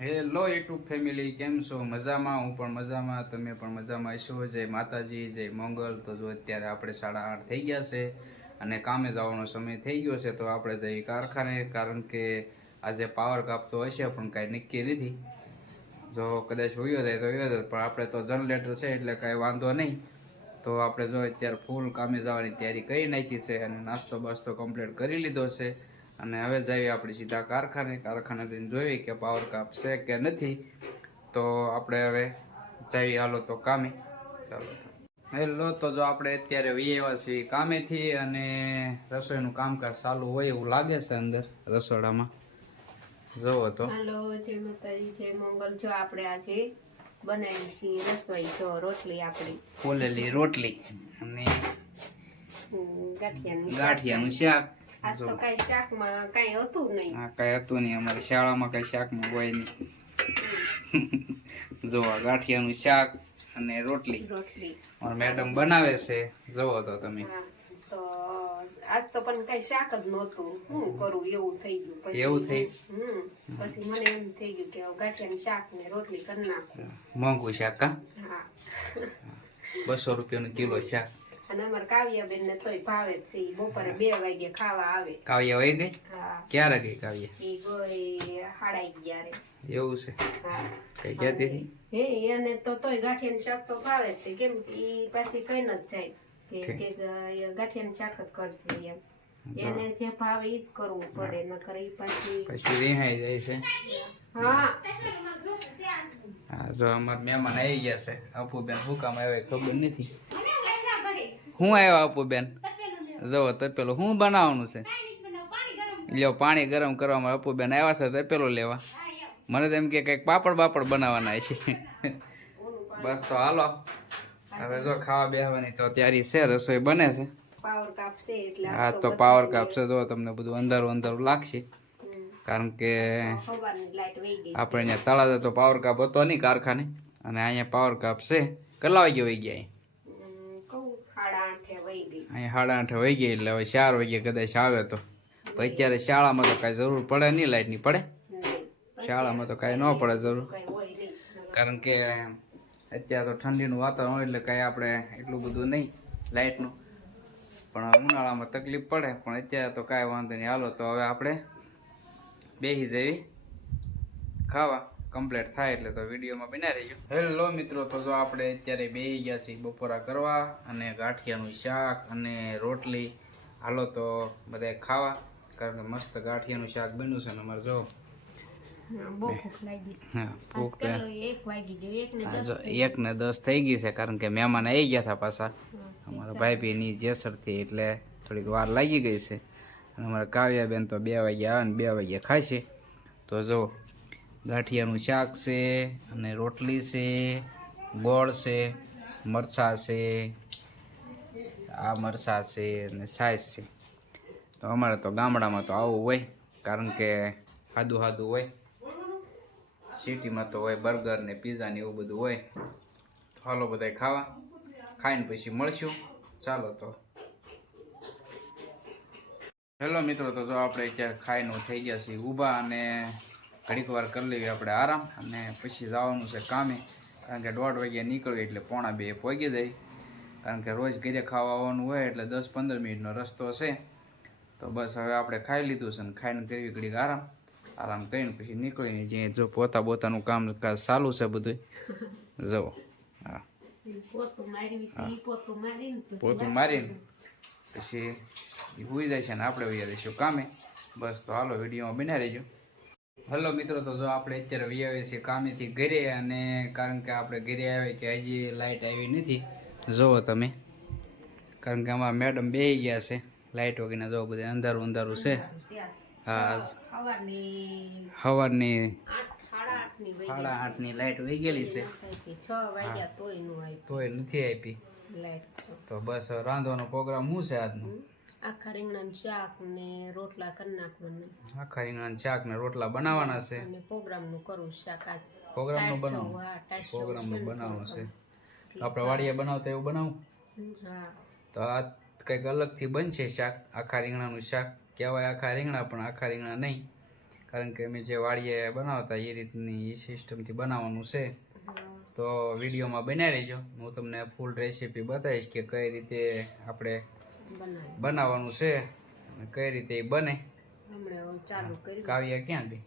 Hello YouTube family કેમ છો? મજામાં? હું પણ મજામાં, તમે પણ મજામાં છો જય માતાજી, જય મંગલ. તો જો અત્યારે આપણે સાડા આઠ થઈ ગયા છે અને કામે જવાનો સમય થઈ ગયો છે, તો આપણે જઈએ કારખાને, કારણ કે આજે પાવર કાપતો હશે, પણ કાંઈ નક્કી નથી. જો કદાચ વયો જાય તો જાય, પણ આપણે તો જનરેટર છે, એટલે કાંઈ વાંધો નહીં. તો આપણે જો અત્યારે ફૂલ કામે જવાની તૈયારી કરી નાખી છે અને નાસ્તો બાસ્તો કમ્પ્લીટ કરી લીધો છે. અને હવે જઈએ આપણે સીધા કારખાને. કારખાને જઈને જોઈએ કે પાવર કાપ છે કે નથી. તો આપણે હવે જઈએ. હાલો તો કામે. ચાલો હેલો તો જો આપણે અત્યારે વી છીએ કામેથી અને રસોઈનું કામકાજ ચાલુ હોય એવું લાગે છે અંદર રસોડામાં. જોવો તો. હાલો જય માતાજી જય મંગલ. જો આપણે આજે બનાવી છીએ રસોઈ જો રોટલી આપણી. ફોલેલી રોટલી અને ગાંઠિયાનું શાક. આજ તો કઈ શાકમાં કઈ હતું નહીં. હા કઈ હતું નહીં. અમારે શાળામાં કઈ શાકમાં હોય નહીં. જો ગાંઠિયાનું શાક અને રોટલી. મેડમ બનાવે છે. જોવો તો તમે. હા તો આજ તો પણ કઈ શાક જ નહોતું. શું કરું એવું થઈ ગયું. પછી એવું થઈ? પછી મને એમ થઈ ગયું કે ગાંઠિયાનું શાક ને રોટલી કરી નાખું. મોંઘું શાક હા. બસો રૂપિયાનું કિલો શાક. અને અમારે કાવ્યાબેન ને તોય ભાવે જ છે. બપોરે બે વાગે ખાવા આવે. કાવ્યા હોય ગઈ? હા. ક્યારે ગઈ કાવ્યા? ઈ ગઈ સાડા અગિયારે એવું છે? કઈ કહેતી હતી? હે એને તો તોય ગાંઠિયાનું શાક તો ભાવે જ છે. કેમ કે એ પાછી કઈ ન જાય કે ગાંઠિયાનું શાક જ કરજે એમ. એને જે ભાવે ઈ જ કરવું પડે નકર ઈ પાછી પછી રિહાઈ જાય છે. હા. હા જો અમાર મહેમાન આવી ગયા છે. અપુબેન શું કામ આવે ખબર નથી? શું આવ્યા બેન? જવો તપેલું શું બનાવવાનું છે? લ્યો પાણી ગરમ કરવામાં અપુબેન આવ્યા છે તપેલું લેવા. મને તો એમ કે કંઈક પાપડ બાપડ બનાવવાના છે. બસ તો હાલો. હવે જો ખાવા બેહવાની તો તૈયારી છે રસોઈ બને છે. હા તો પાવર કાપશે જો તમને બધું અંધારું અંધારું લાગશે. કારણ કે આપણે અહીંયા તળાજા તો પાવર કાપ હતો નહીં કારખાને. અને અહીંયા પાવર કાપ છે. કેટલા વાગ્યા વહી ગયા અહીં? હમ, કહું સાડા આઠે વહી ગઈ અહીંયા સાડા આઠે વહી ગઈ એટલે હવે ચાર વાગે કદાચ આવે તો. પણ અત્યારે શાળામાં તો કાંઈ જરૂર પડે નહીં લાઇટની પડે. શાળામાં તો કાંઈ ન પડે જરૂર. કારણ કે અત્યારે તો ઠંડીનું વાતાવરણ હોય એટલે કાંઈ આપણે એટલું બધું નહીં લાઇટનું પણ ઉનાળામાં તકલીફ પડે, પણ અત્યારે તો કાંઈ વાંધો નહીં. હાલો, તો હવે આપણે બેસી જેવી ખાવા. કમ્પ્લીટ થાય એટલે તો વિડીયોમાં બના રહીજો. હેલો મિત્રો તો જો આપણે અત્યારે બેસી ગયા છીએ બપોરા કરવા અને ગાંઠિયાનું શાક અને રોટલી. હાલો તો બધાય ખાવા કારણ કે મસ્ત ગાંઠિયાનું શાક બન્યું છે ને અમારે જો. એક ને દસ થઈ ગઈ છે કારણ કે મહેમાન આવી ગયા હતા પાછા. અમારા ભાઈ બહેનની જેસરથી એટલે થોડીક વાર લાગી ગઈ છે. અને અમારા કાવ્યાબેન તો બે વાગે આવે ને બે વાગે ખાશે તો જો ગાંઠિયાનું શાક છે અને રોટલી છે, ગોળ છે, મરચાં છે, આ મરચાં છે અને સાઈઝ છે. તો અમારે તો ગામડામાં તો આવું હોય, કારણ કે સાદું સાદું હોય. સિટીમાં તો હોય બર્ગર ને પીઝા ને એવું બધું હોય. તો હાલો બધાય ખાવા. ખાઈને પછી મળશું. ચાલો તો. હેલો મિત્રો, તો જો આપણે અત્યારે ખાઈનું થઈ ગયા છીએ. ઊભા અને ઘડીક વાર કરી લેવી આપણે આરામ અને પછી જવાનું છે કામે. કારણ કે દોઢ વાગ્યા નીકળવી એટલે પોણા બે પહોંચી જાય. કારણ કે રોજ ઘરે ખાવા આવવાનું હોય એટલે દસ પંદર મિનિટનો રસ્તો છે. તો બસ હવે આપણે ખાઈ લીધું છે ને ખાઈને કરવી ઘડીક આરામ. આરામ કરીને પછી નીકળીને જે જો પોતા પોતાનું કામકાજ ચાલુ છે બધું જવો હા. પોતું મારીને પછી હોઈ જાય છે ને આપણે હોઈ જઈશું કામે. બસ તો હાલો વિડીયોમાં બન્યા રહેજો. હેલો મિત્રો તો જો આપણે અત્યારે વી આવીએ છીએ કામેથી ઘરે અને કારણ કે આપણે ઘરે આવે કે હજી લાઇટ આવી નથી જુઓ તમે. કારણ કે અમારા મેડમ બેસી ગયા છે લાઇટ વગેરે જુઓ બધે અંધારું અંધારું છે. હા સવારની સાડા આઠની લાઇટ વહી ગયેલી છે. તોય નથી આપી. તો બસ રાંધવાનો પ્રોગ્રામ શું છે આજનો? આખા રીંગણાનું શાક ને રોટલા કરી નાખવાના. આખા રીંગણાના શાક ને રોટલા બનાવવાના છે? અને પ્રોગ્રામનું કરું શાક આજ. પ્રોગ્રામનું બનાવવું પ્રોગ્રામનું બનાવવાનું છે. આપણે વાડીએ બનાવતા એવું બનાવું? હા. તો આ કંઈક અલગથી બનશે શાક? આખા રીંગણાનું શાક કહેવાય આખા રીંગણા પણ આખા રીંગણા નહીં. કારણ કે અમે જે વાડીએ બનાવતા એ રીતની એ સિસ્ટમથી બનાવવાનું છે. તો વિડીયોમાં બનાવી રહેજો હું તમને ફૂલ રેસીપી બતાવીશ કે કઈ રીતે આપણે બનાવવાનું છે. કઈ રીતે બને? કાવ્યા ક્યાં ગઈ?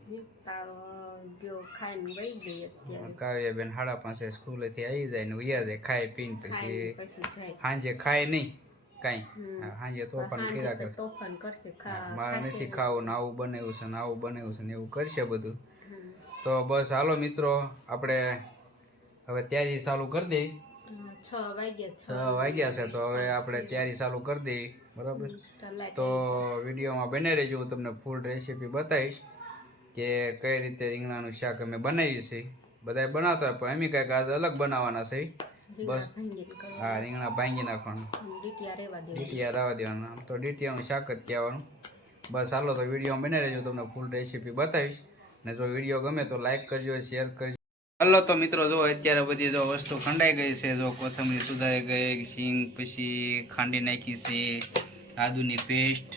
કાવ્યા બેન સાડા પાંચે સ્કૂલેથી આવી જાય ને વયા જાય ખાય પીને પછી પછી સાંજે ખાય નહીં કાંઈ. સાંજે તોફાન કર્યા કરે. તોફાન કરશે મારે નથી ખાવું ને આવું બનાવ્યું છે ને આવું બનાવ્યું છે ને એવું કરશે બધું. તો બસ હાલો મિત્રો આપણે હવે તૈયારી ચાલુ કરી દઈએ છ વાગ્યા છે તો હવે આપણે તૈયારી ચાલુ કરી દઈએ બરાબર? તો વિડીયોમાં બને રહેજો હું તમને ફૂલ રેસીપી બતાવીશ કે કઈ રીતે રીંગણાનું શાક અમે બનાવીએ છીએ. બધાય બનાવતા પણ એમ કંઈક આજે અલગ બનાવવાના છે. બસ. હા રીંગણા ભાંગી નાખવાનું. ડીટીયા રહેવા દેવાના. આમ તો ડીટીયાનું શાક જ કહેવાનું. બસ હાલો તો વીડિયો બને રહેજો તમને ફૂલ રેસીપી બતાવીશ. ને જો વીડિયો ગમે તો લાઈક કરજો શેર કરજો. હાલો તો મિત્રો જો અત્યારે બધી જો વસ્તુ ખંડાઈ ગઈ છે જો કોથમરી સુધારી ગઈ સિંગ પછી ખાંડી નાખી છે આદુની પેસ્ટ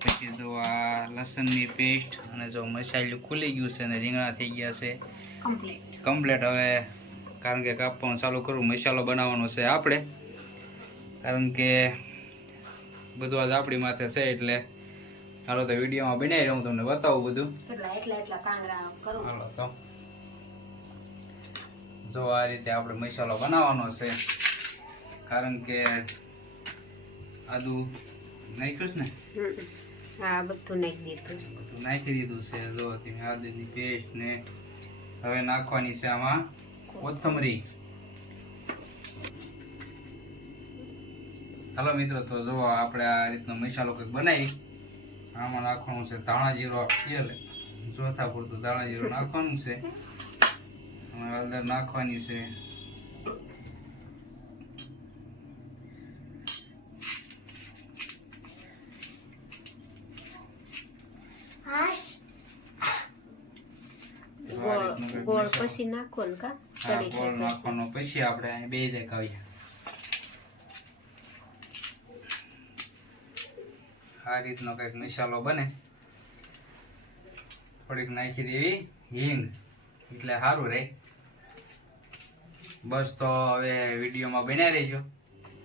પછી જો આ લસણની પેસ્ટ અને જો મસાલું ખુલી ગયું છે અને રીંગણા થઈ ગયા છે. કમ્પ્લીટ હવે કારણ કે કાપવાનું ચાલુ કરું મસાલો બનાવવાનો છે આપણે. કારણ કે બધું આજ આપણી માથે છે એટલે હાલો તો વિડીયોમાં બનાવી રહું તમને બતાવું બધું. હાલો તો. જો આ રીતે આપણે મસાલો બનાવવાનો છે કારણ કે આદુ નાખ્યું ને? હા બધું નાખી દીધું. બધું નાખી દીધું છે. જો તમે આદુની પેસ્ટ ને હવે નાખવાની છે આમાં કોથમરી. હાલો મિત્રો તો જો આપણે આ રીતનો મસાલો કંઈક બનાવી. આમાં નાખવાનું છે ધાણા જીરો તેલ ચોથા પૂરતું ધાણા જીરો નાખવાનું છે. હળદર નાખવાની છે. ગોળ. પછી કા? નાખવાનો. પછી આપણે બે જાય કાવીએ આ રીતનો કંઈક મસાલો બને. થોડીક નાખી દેવી. હિંગ. એટલે સારું રહે બસ તો હવે વિડીયોમાં બન્યા રહેજો.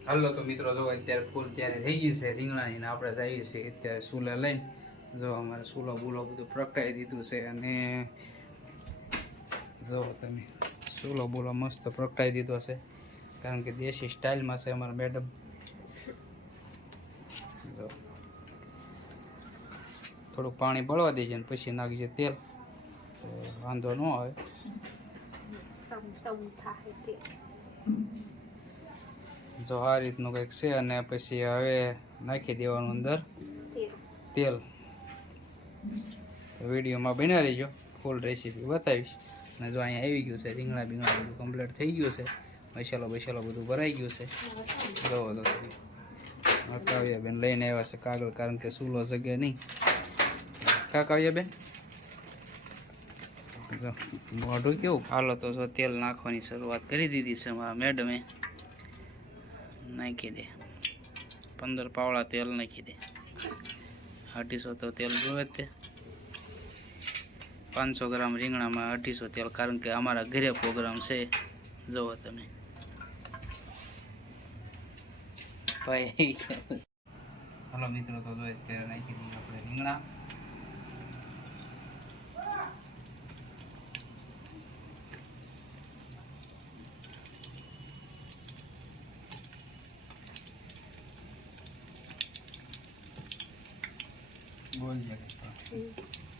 હાલો તો મિત્રો, જો અત્યારે ફૂલ ત્યારે થઈ ગયું છે રીંગણાની ને આપણે જઈએ છીએ અત્યારે સૂલા લઈને. જો અમારે સૂલો બૂલો બધું પ્રગટાવી દીધું છે અને જો તમે સૂલો બોલો મસ્ત પ્રગટાવી દીધો છે. કારણ કે દેશી સ્ટાઇલમાં છે અમારા મેડમ જો. થોડુંક પાણી બળવા દેજે ને પછી નાખજે તેલ. વાંધો ન આવે જો આ રીતનું કંઈક છે અને પછી હવે નાખી દેવાનું અંદર. તેલ. વિડીયોમાં બન્યા રહીજો. ફૂલ રેસીપી બતાવીશ. અને જો અહીંયા આવી ગયું છે રીંગણા બીંગણા બધું કમ્પ્લીટ થઈ ગયું છે. મસાલો બસાલો બધું ભરાઈ ગયું છે. જો જો કાવ્યા બેન લઈને આવ્યા છે કાગળ કારણ કે સૂલો જગ્યા નહીં. કા કાવ્યા બેન જો, મોઢું કેવું? હાલો તો તેલ નાખવાની શરૂઆત કરી દીધી છે મારા મેડમે. નાખી દે. પંદર પાવડા તેલ નાખી દે. અઢીસો તો તેલ જોવે તે. પાંચસો ગ્રામ રીંગણામાં અઢીસો તેલ, કારણ કે અમારા ઘરે પ્રોગ્રામ છે. જુઓ તમે. ભાઈ. હલો મિત્રો, તો જોઈએ નાખી દઈએ આપણે રીંગણા બોલ જાય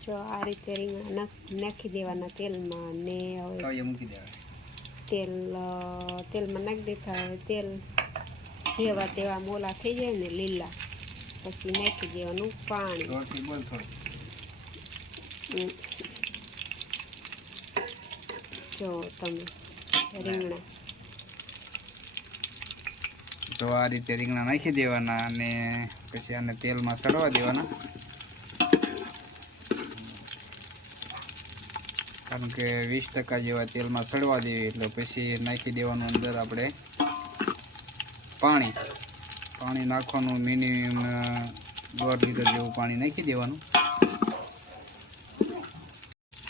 જો આ રીતે રીંગણા નાખી દેવાના તેલમાં ને હવે મૂકી દેવાના. તેલ તેલમાં નાખી દેતા હવે તેલ જેવા તેવા મોલા થઈ જાય ને લીલા પછી નાખી દેવાનું પાણી. જો તમે રીંગણા. તો આ રીતે રીંગણા નાખી દેવાના અને પછી આને તેલમાં સડવા દેવાના. કારણ કે વીસ ટકા જેવા તેલમાં સડવા દેવી એટલે પછી નાખી દેવાનું અંદર આપણે પાણી. પાણી નાખવાનું મિનિમમ દોઢ લીટર જેવું પાણી નાખી દેવાનું.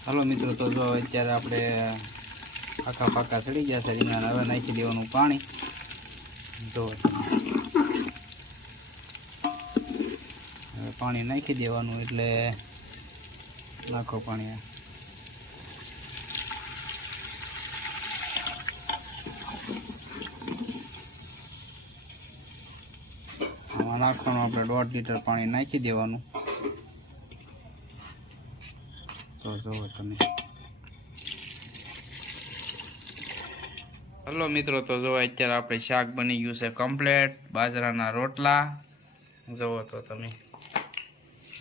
હાલો મિત્રો, તો જો અત્યારે આપણે આખા પાકા ચડી ગયા છે રીંગણા હવે નાખી દેવાનું પાણી. જો પાણી નાખી દેવાનું એટલે નાખો પાણી. આમાં નાખવાનું, આપણે દોઢ લીટર પાણી નાખી દેવાનું. તો જુઓ તમે. હલો મિત્રો, તો જુઓ અત્યારે આપણે શાક બની ગયું છે કમ્પ્લેટ બાજરાના રોટલા. જુઓ તો તમે.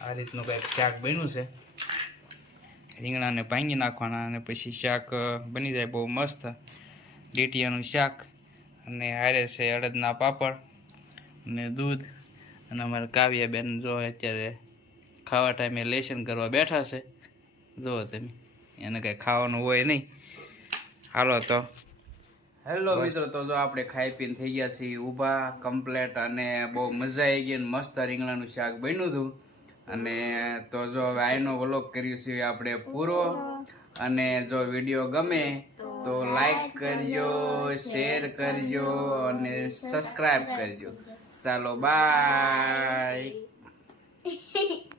આ રીતનું કંઈક શાક બન્યું છે. રીંગણાને ભાંગી નાખવાના અને પછી શાક બની જાય બહુ મસ્ત. લીટીયાનું શાક. અને હારે છે અડદના પાપડ અને દૂધ. અને અમારે કાવ્યાબેન જો અત્યારે ખાવા ટાઈમે લેશન કરવા બેઠા છે. જુઓ તમે, એને કંઈ ખાવાનું હોય નહીં. હાલો તો. હેલો મિત્રો, તો જો આપણે ખાઈ પીને થઈ ગયા છીએ ઊભા કમ્પ્લેટ અને બહુ મજા આવી ગઈ અને મસ્ત રીંગણાનું શાક બન્યું હતું. અને તો જો હવે આઈનો વ્લોગ કર્યું છે આપણે પૂરો. અને જો વીડિયો ગમે તો લાઈક કરજો શેર કરજો અને સબસ્ક્રાઈબ કરજો. ચાલો બાય